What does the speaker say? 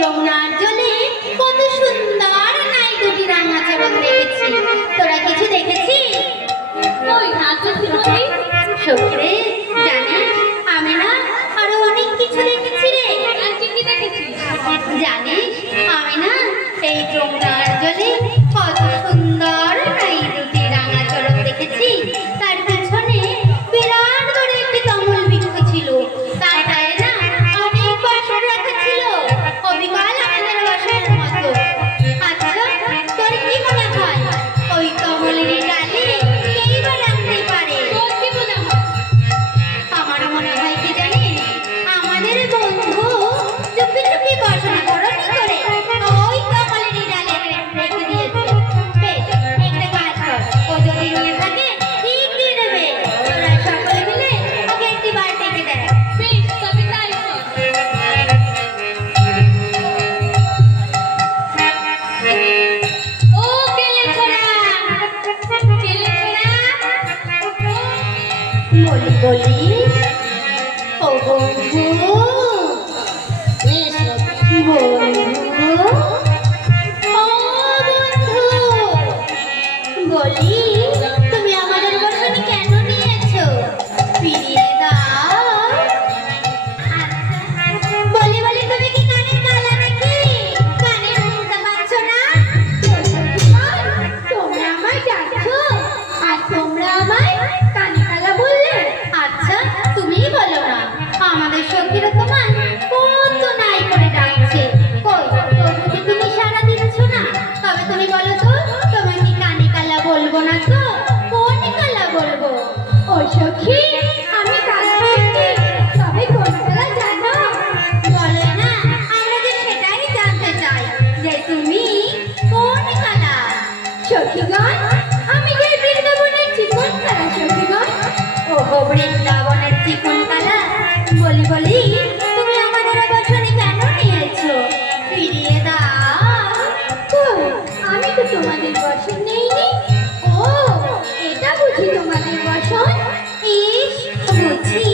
যমুনার জলে কত সুন্দর নাই দুটি রাঙাচরণ দেখেছি। তোরা কিছু দেখেছিস? ওই নাচে ফিরোই সখীরে জানিস আমি না আরো অনেক কিছু দেখেছি রে। আর কি কি দেখেছিস? জানিস আমি না এই যমুনার জলে কত সুন্দর নাই দুটি রাঙাচরণ দেখেছি। তার পিছনে বিরাট বড় একটি কমল বৃক্ষ ছিল, তার গায়ে না অনেক বাসন রাখা ছিল, অবিকাল আমাদের বাসনের মতো। আচ্ছা তোর কি মনে হয় ওই কমলের ডালে কেই বা রাখতে পারে? তোর কি মনে হয়? আমার মনে হয় কি জানিস, আমাদের বন্ধু চুপি চুপি বাসনা করনি করে ওই কমলের ডালে রেখে দিয়েছে। বেশ একটা কাজ কর, ও যদি নিয়ে থাকে ঠিক দিয়ে দেবে। তোরা সকলে মিলে ওকে একটি বার ডেকে দেয়। বেশ, তবে তাই কর। ও কেলে ছোড়া, কেলে ছোড়া, বলি বলি ও বন্ধু, বন্ধু, ও বন্ধু, বলি তুমি আমাদের বসনে কেন নিয়েছো? ফিরিয়ে দাও। বলি বলি তুমি কি কানে কালা নাকি? কানে শুনতে পাচ্ছ না? তোমরা আমায় ডাকছো আর তোমরা আমায় কানে কালা বললে? আচ্ছা তুমিই বলো না, আমাদের সঙ্গীরা তোমায় কত নাই করে ডাকছে, কই তবু কি তুমি সাড়া দিচ্ছ না? তবে তুমি বলো তো, তোমায় কি কানে কালা বলবো না তো কোন কালা বলবো? ও সখী আমি কালা বলছি, তবে কোন কালা জানো? বলো না, আমরা যে সেটাই জানতে চাই যে তুমি কোন কালা। সখীগণ আমি যে বৃন্দাবনের চিকন কালা। সখীগণ ওহো বৃন্দাবনের চিকন কালা, বলি বলি তুমি আমাদের বসনে কেন নিয়েছো? ফিরিয়ে দাও। কই আমি তো তোমাদের বসন নেইনি। ও এটা বুঝি তোমাদের বসন? ইস বুঝি